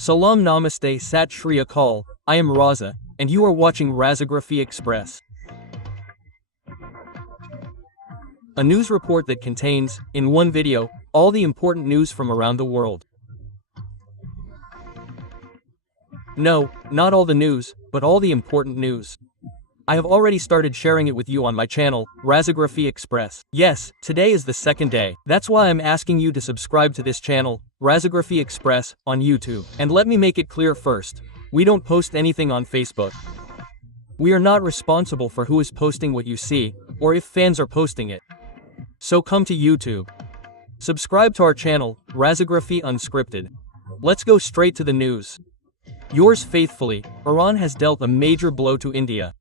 Salam Namaste Sat Shri Akal, I am Raza, and you are watching Raza Graphy Express. A news report that contains, in one video, all the important news from around the world. No, not all the news, but all the important news. I have already started sharing it with you on my channel, Raza Graphy Express. Yes, today is the second day. That's why I'm asking you to subscribe to this channel, Raza Graphy Express, on YouTube. And let me make it clear first, we don't post anything on Facebook. We are not responsible for who is posting what you see, or if fans are posting it. So come to YouTube. Subscribe to our channel, Raza Graphy Unscripted. Let's go straight to the news. Yours faithfully, Iran has dealt a major blow to India.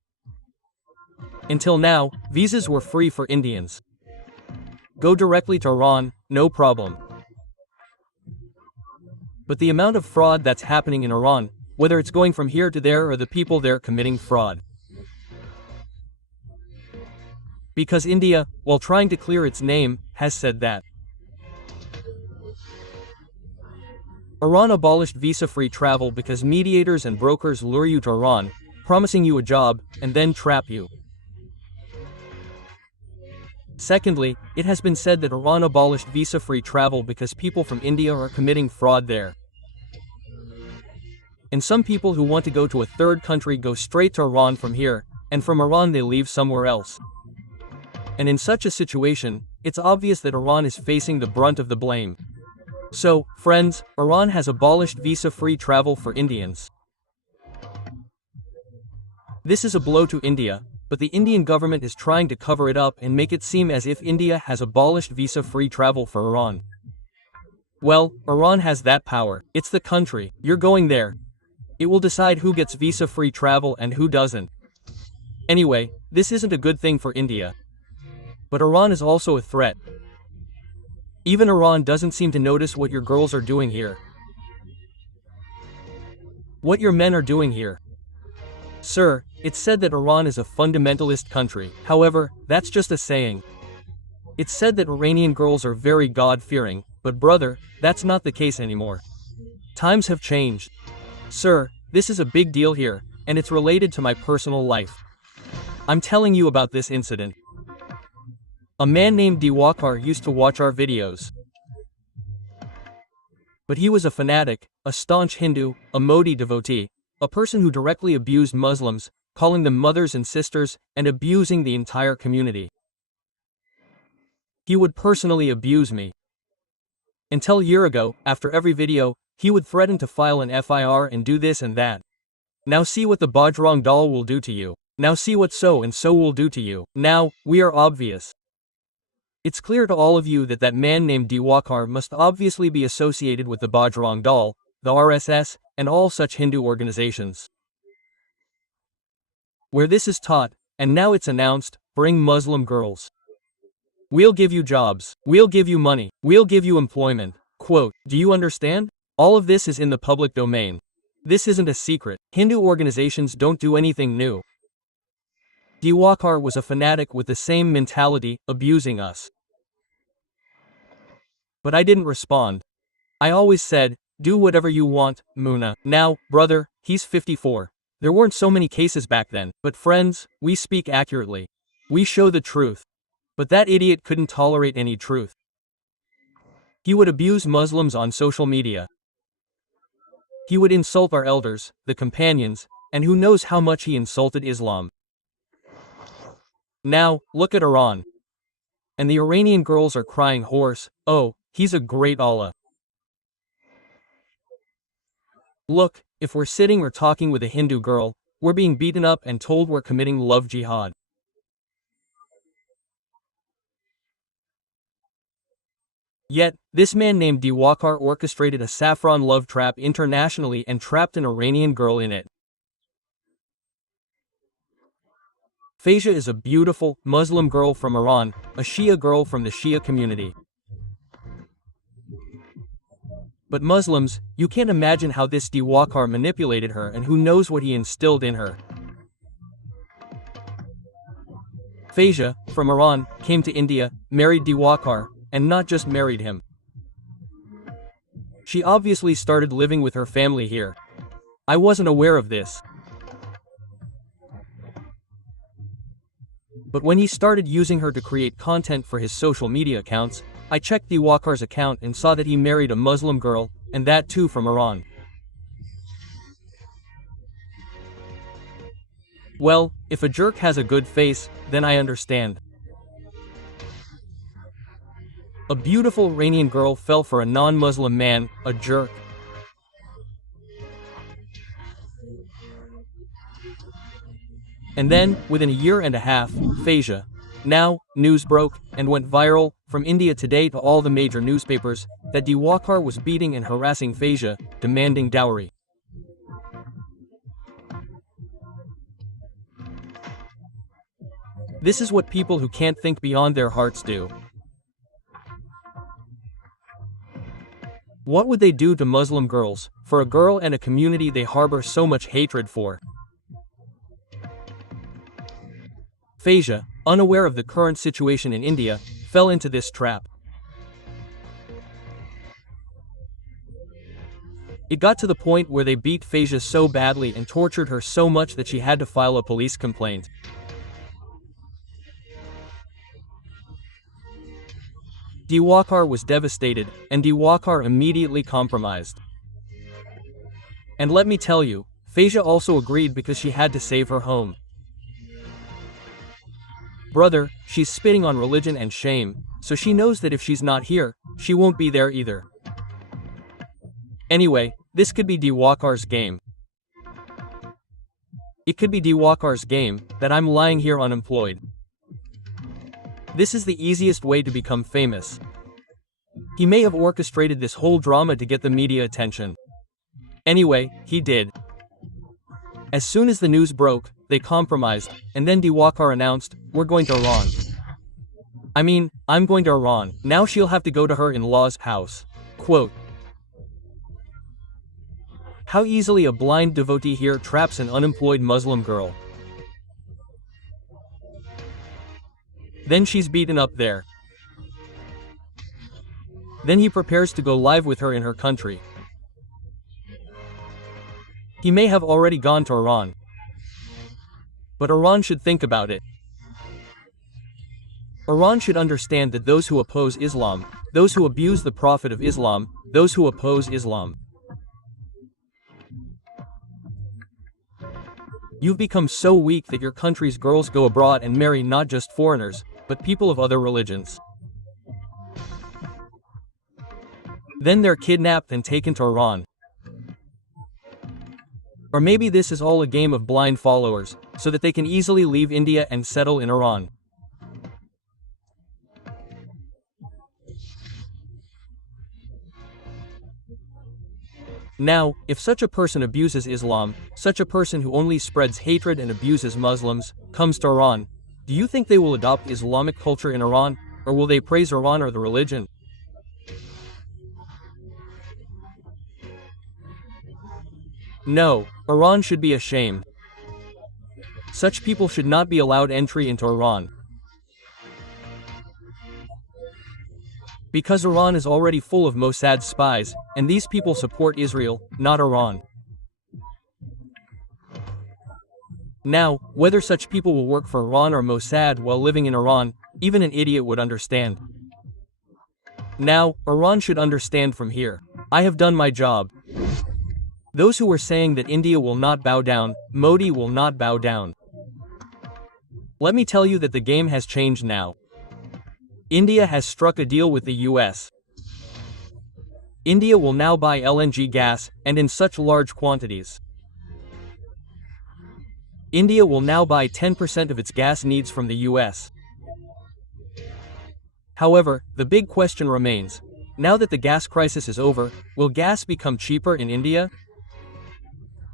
Until now, visas were free for Indians. Go directly to Iran, no problem. But the amount of fraud that's happening in Iran, whether it's going from here to there or the people there committing fraud. Because India, while trying to clear its name, has said that Iran abolished visa-free travel because mediators and brokers lure you to Iran, promising you a job, and then trap you. Secondly, it has been said that Iran abolished visa-free travel because people from India are committing fraud there. And some people who want to go to a third country go straight to Iran from here, and from Iran they leave somewhere else. And in such a situation, it's obvious that Iran is facing the brunt of the blame. So, friends, Iran has abolished visa-free travel for Indians. This is a blow to India, but the Indian government is trying to cover it up and make it seem as if India has abolished visa-free travel for Iran. Well, Iran has that power. It's the country. You're going there. It will decide who gets visa-free travel and who doesn't. Anyway, this isn't a good thing for India. But Iran is also a threat. Even Iran doesn't seem to notice what your girls are doing here. What your men are doing here. Sir, it's said that Iran is a fundamentalist country. However, that's just a saying. It's said that Iranian girls are very God-fearing, but brother, that's not the case anymore. Times have changed. Sir, this is a big deal here, and it's related to my personal life. I'm telling you about this incident. A man named Diwakar used to watch our videos. But he was a fanatic, a staunch Hindu, a Modi devotee, a person who directly abused Muslims, calling them mothers and sisters, and abusing the entire community. He would personally abuse me. Until a year ago, after every video, he would threaten to file an FIR and do this and that. Now see what the Bajrang Dal will do to you. Now see what so and so will do to you. Now, we are obvious. It's clear to all of you that that man named Diwakar must obviously be associated with the Bajrang Dal, the RSS, and all such Hindu organizations. Where this is taught, and now it's announced, bring Muslim girls. We'll give you jobs. We'll give you money. We'll give you employment. Quote, do you understand? All of this is in the public domain. This isn't a secret. Hindu organizations don't do anything new. Diwakar was a fanatic with the same mentality, abusing us. But I didn't respond. I always said, do whatever you want, Muna. Now, brother, he's 54. There weren't so many cases back then, but friends, we speak accurately. We show the truth. But that idiot couldn't tolerate any truth. He would abuse Muslims on social media. He would insult our elders, the companions, and who knows how much he insulted Islam. Now, look at Iran. And the Iranian girls are crying hoarse, oh, he's a great Allah. Look, if we're sitting or talking with a Hindu girl, we're being beaten up and told we're committing love jihad. Yet, this man named Diwakar orchestrated a saffron love trap internationally and trapped an Iranian girl in it. Faiza is a beautiful, Muslim girl from Iran, a Shia girl from the Shia community. But Muslims, you can't imagine how this Diwakar manipulated her and who knows what he instilled in her. Faiza, from Iran, came to India, married Diwakar, and not just married him. She obviously started living with her family here. I wasn't aware of this. But when he started using her to create content for his social media accounts, I checked Diwakar's account and saw that he married a Muslim girl, and that too from Iran. Well, if a jerk has a good face, then I understand. A beautiful Iranian girl fell for a non-Muslim man, a jerk. And then, within a year and a half, Phasia. Now, news broke, and went viral, from India Today to all the major newspapers, that Diwakar was beating and harassing Phasia, demanding dowry. This is what people who can't think beyond their hearts do. What would they do to Muslim girls, for a girl and a community they harbor so much hatred for? Phasia, unaware of the current situation in India, fell into this trap. It got to the point where they beat Phasia so badly and tortured her so much that she had to file a police complaint. Diwakar was devastated, and Diwakar immediately compromised. And let me tell you, Phasia also agreed because she had to save her home. Brother, she's spitting on religion and shame, so she knows that if she's not here, she won't be there either. Anyway, this could be Diwakar's game. It could be Diwakar's game, that I'm lying here unemployed. This is the easiest way to become famous. He may have orchestrated this whole drama to get the media attention. Anyway, he did. As soon as the news broke, they compromised, and then Diwakar announced, "We're going to Iran." I mean, I'm going to Iran, now she'll have to go to her in-laws' house. Quote, how easily a blind devotee here traps an unemployed Muslim girl. Then she's beaten up there. Then he prepares to go live with her in her country. He may have already gone to Iran. But Iran should think about it. Iran should understand that those who oppose Islam, those who abuse the Prophet of Islam, those who oppose Islam. You've become so weak that your country's girls go abroad and marry not just foreigners, but people of other religions. Then they're kidnapped and taken to Iran. Or maybe this is all a game of blind followers, so that they can easily leave India and settle in Iran. Now, if such a person abuses Islam, such a person who only spreads hatred and abuses Muslims, comes to Iran, do you think they will adopt Islamic culture in Iran, or will they praise Iran or the religion? No, Iran should be ashamed. Such people should not be allowed entry into Iran. Because Iran is already full of Mossad spies, and these people support Israel, not Iran. Now, whether such people will work for Iran or Mossad while living in Iran, even an idiot would understand. Now, Iran should understand from here. I have done my job. Those who were saying that India will not bow down, Modi will not bow down. Let me tell you that the game has changed now. India has struck a deal with the US. India will now buy LNG gas, and in such large quantities. India will now buy 10% of its gas needs from the US. However, the big question remains. Now that the gas crisis is over, will gas become cheaper in India?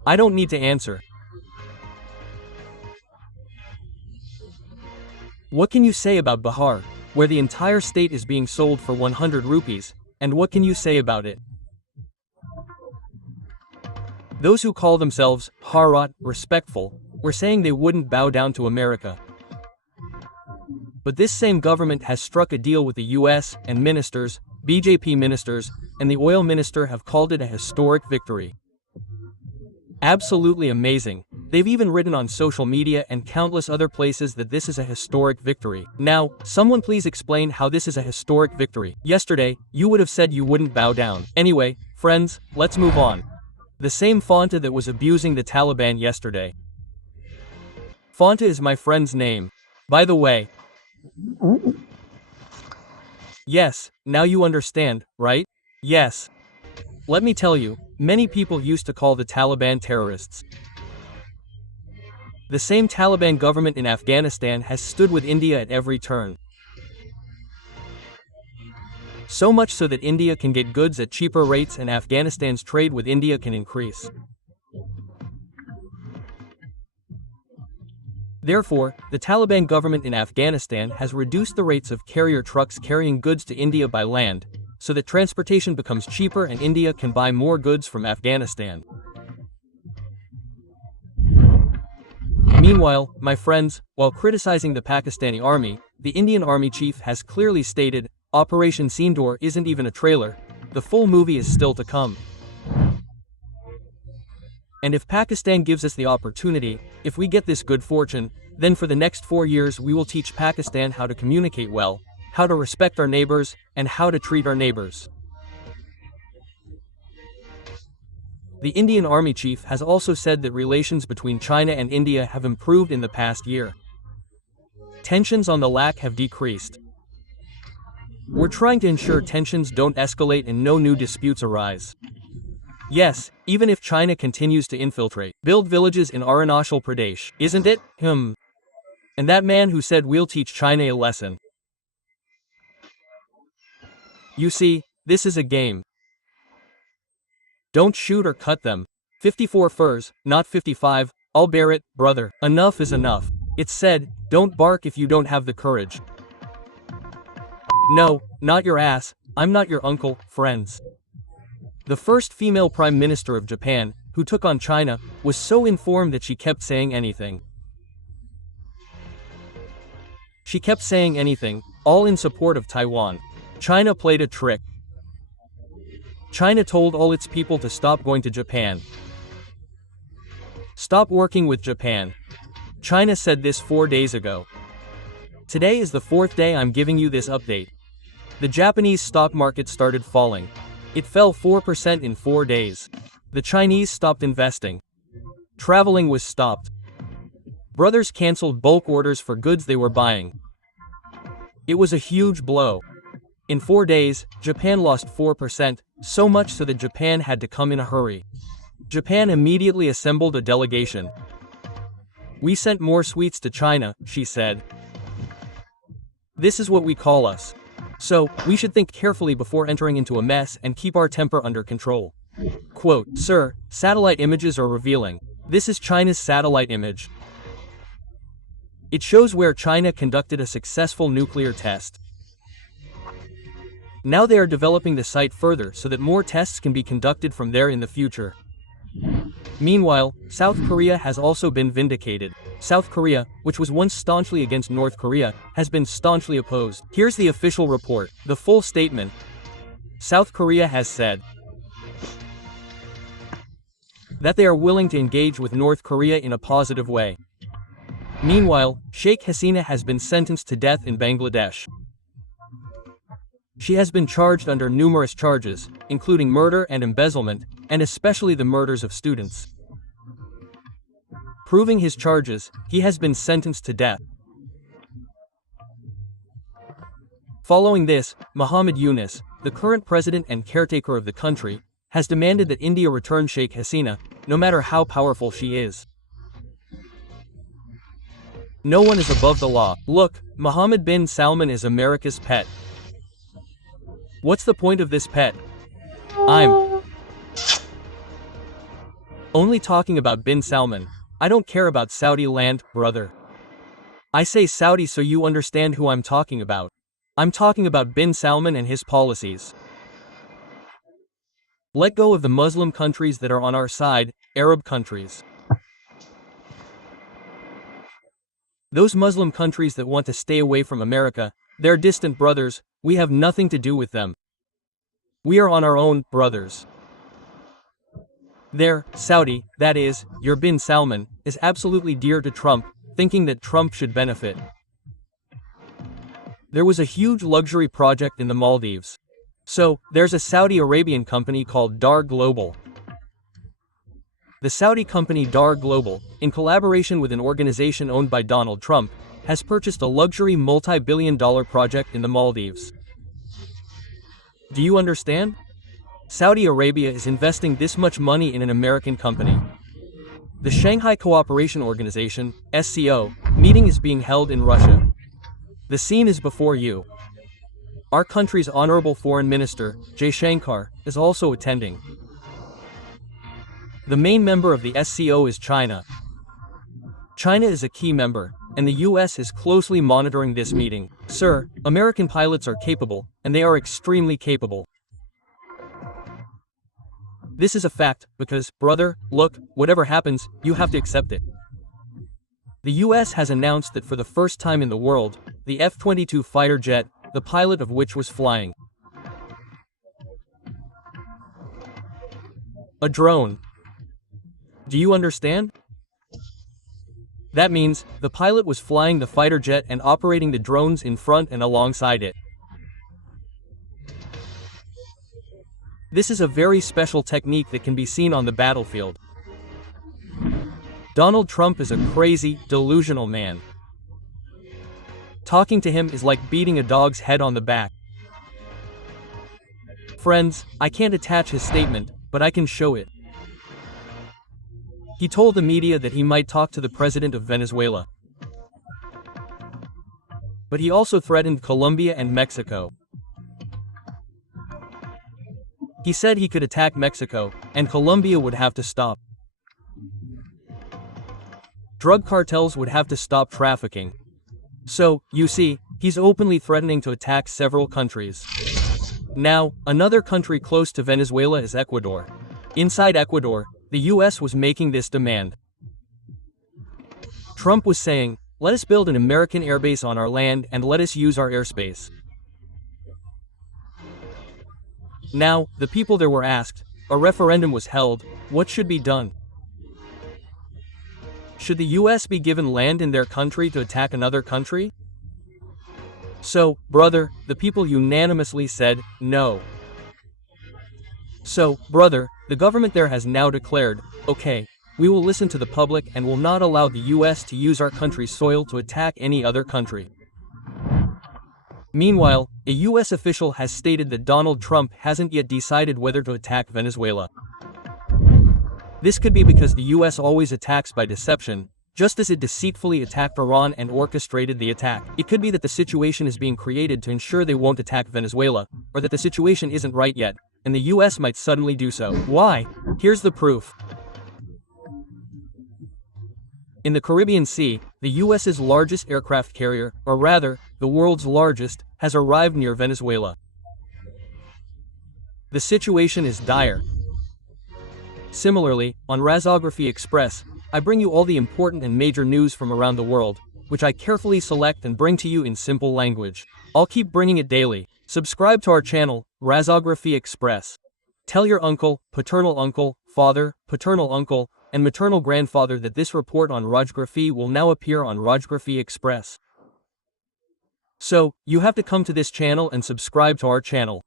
I don't need to answer. What can you say about Bihar, where the entire state is being sold for 100 rupees, and what can you say about it? Those who call themselves Bharat respectful were saying they wouldn't bow down to America. But this same government has struck a deal with the US, and ministers, BJP ministers, and the oil minister have called it a historic victory. Absolutely amazing. They've even written on social media and countless other places that this is a historic victory. Now, someone please explain how this is a historic victory. Yesterday, you would have said you wouldn't bow down. Anyway, friends, let's move on. The same Fanta that was abusing the Taliban yesterday. Fanta is my friend's name. By the way. Yes, now you understand, right? Yes. Let me tell you, many people used to call the Taliban terrorists. The same Taliban government in Afghanistan has stood with India at every turn. So much so that India can get goods at cheaper rates and Afghanistan's trade with India can increase. Therefore, the Taliban government in Afghanistan has reduced the rates of carrier trucks carrying goods to India by land, so that transportation becomes cheaper and India can buy more goods from Afghanistan. Meanwhile, my friends, while criticizing the Pakistani army, the Indian army chief has clearly stated, Operation Sindoor isn't even a trailer, the full movie is still to come. And if Pakistan gives us the opportunity, if we get this good fortune, then for the next 4 years we will teach Pakistan how to communicate well, how to respect our neighbors, and how to treat our neighbors. The Indian Army chief has also said that relations between China and India have improved in the past year. Tensions on the LAC have decreased. We're trying to ensure tensions don't escalate and no new disputes arise. Yes, even if China continues to infiltrate, build villages in Arunachal Pradesh, isn't it? And that man who said we'll teach China a lesson. You see, this is a game. Don't shoot or cut them. 54 furs, not 55, I'll bear it, brother. Enough is enough. It's said, don't bark if you don't have the courage. No, not your ass, I'm not your uncle, friends. The first female prime minister of Japan, who took on China, was so informed that she kept saying anything. She kept saying anything, all in support of Taiwan. China played a trick. China told all its people to stop going to Japan. Stop working with Japan. China said this 4 days ago. Today is the 4th day I'm giving you this update. The Japanese stock market started falling. It fell 4% in 4 days. The Chinese stopped investing. Traveling was stopped. Brothers canceled bulk orders for goods they were buying. It was a huge blow. In 4 days, Japan lost 4%, so much so that Japan had to come in a hurry. Japan immediately assembled a delegation. We sent more sweets to China, she said. This is what we call us. So, we should think carefully before entering into a mess and keep our temper under control. Quote, Sir, satellite images are revealing. This is China's satellite image. It shows where China conducted a successful nuclear test. Now they are developing the site further so that more tests can be conducted from there in the future. Meanwhile, South Korea has also been vindicated. South Korea, which was once staunchly against North Korea, has been staunchly opposed. Here's the official report, the full statement. South Korea has said that they are willing to engage with North Korea in a positive way. Meanwhile, Sheikh Hasina has been sentenced to death in Bangladesh. She has been charged under numerous charges, including murder and embezzlement, and especially the murders of students. Proving his charges, he has been sentenced to death. Following this, Muhammad Yunus, the current president and caretaker of the country, has demanded that India return Sheikh Hasina, no matter how powerful she is. No one is above the law. Look, Mohammed bin Salman is America's pet. What's the point of this pet? I'm only talking about bin Salman. I don't care about Saudi land, brother. I say Saudi so you understand who I'm talking about. I'm talking about bin Salman and his policies. Let go of the Muslim countries that are on our side, Arab countries. Those Muslim countries that want to stay away from America, they're distant brothers, we have nothing to do with them. We are on our own, brothers. There, Saudi, that is, your bin Salman, is absolutely dear to Trump, thinking that Trump should benefit. There was a huge luxury project in the Maldives. So, there's a Saudi Arabian company called Dar Global. The Saudi company Dar Global, in collaboration with an organization owned by Donald Trump, has purchased a luxury multi-billion-dollar project in the Maldives. Do you understand? Saudi Arabia is investing this much money in an American company. The Shanghai Cooperation Organization, SCO, meeting is being held in Russia. The scene is before you. Our country's Honorable Foreign Minister, Jay Shankar, is also attending. The main member of the SCO is China. China is a key member, and the US is closely monitoring this meeting. Sir, American pilots are capable, and they are extremely capable. This is a fact, because, brother, look, whatever happens, you have to accept it. The US has announced that for the first time in the world, the F-22 fighter jet, the pilot of which was flying a drone. Do you understand? That means, the pilot was flying the fighter jet and operating the drones in front and alongside it. This is a very special technique that can be seen on the battlefield. Donald Trump is a crazy, delusional man. Talking to him is like beating a dog's head on the back. Friends, I can't attach his statement, but I can show it. He told the media that he might talk to the president of Venezuela. But he also threatened Colombia and Mexico. He said he could attack Mexico, and Colombia would have to stop. Drug cartels would have to stop trafficking. So, you see, he's openly threatening to attack several countries. Now, another country close to Venezuela is Ecuador. Inside Ecuador, the US was making this demand. Trump was saying, let us build an American airbase on our land and let us use our airspace. Now, the people there were asked, a referendum was held, what should be done? Should the US be given land in their country to attack another country? So, brother, the people unanimously said, no. So, brother, the government there has now declared, okay, we will listen to the public and will not allow the US to use our country's soil to attack any other country. Meanwhile, a US official has stated that Donald Trump hasn't yet decided whether to attack Venezuela. This could be because the US always attacks by deception, just as it deceitfully attacked Iran and orchestrated the attack. It could be that the situation is being created to ensure they won't attack Venezuela, or that the situation isn't right yet, and the US might suddenly do so. Why? Here's the proof. In the Caribbean Sea, the US's largest aircraft carrier, or rather, the world's largest, has arrived near Venezuela. The situation is dire. Similarly, on Raza Graphy Express, I bring you all the important and major news from around the world, which I carefully select and bring to you in simple language. I'll keep bringing it daily. Subscribe to our channel, Raza Graphy Express. Tell your uncle, father, paternal uncle, and maternal grandfather that this report on Raza Graphy will now appear on Raza Graphy Express. So, you have to come to this channel and subscribe to our channel.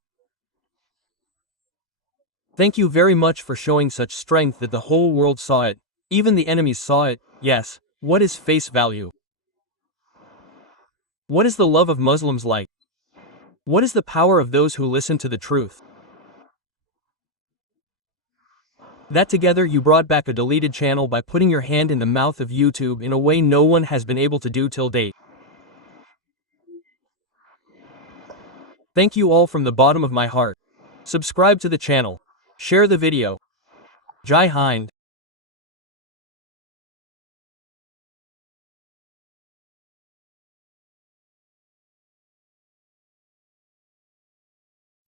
Thank you very much for showing such strength that the whole world saw it. Even the enemies saw it. Yes, what is face value? What is the love of Muslims like? What is the power of those who listen to the truth? That together you brought back a deleted channel by putting your hand in the mouth of YouTube in a way no one has been able to do till date. Thank you all from the bottom of my heart. Subscribe to the channel. Share the video. Jai Hind.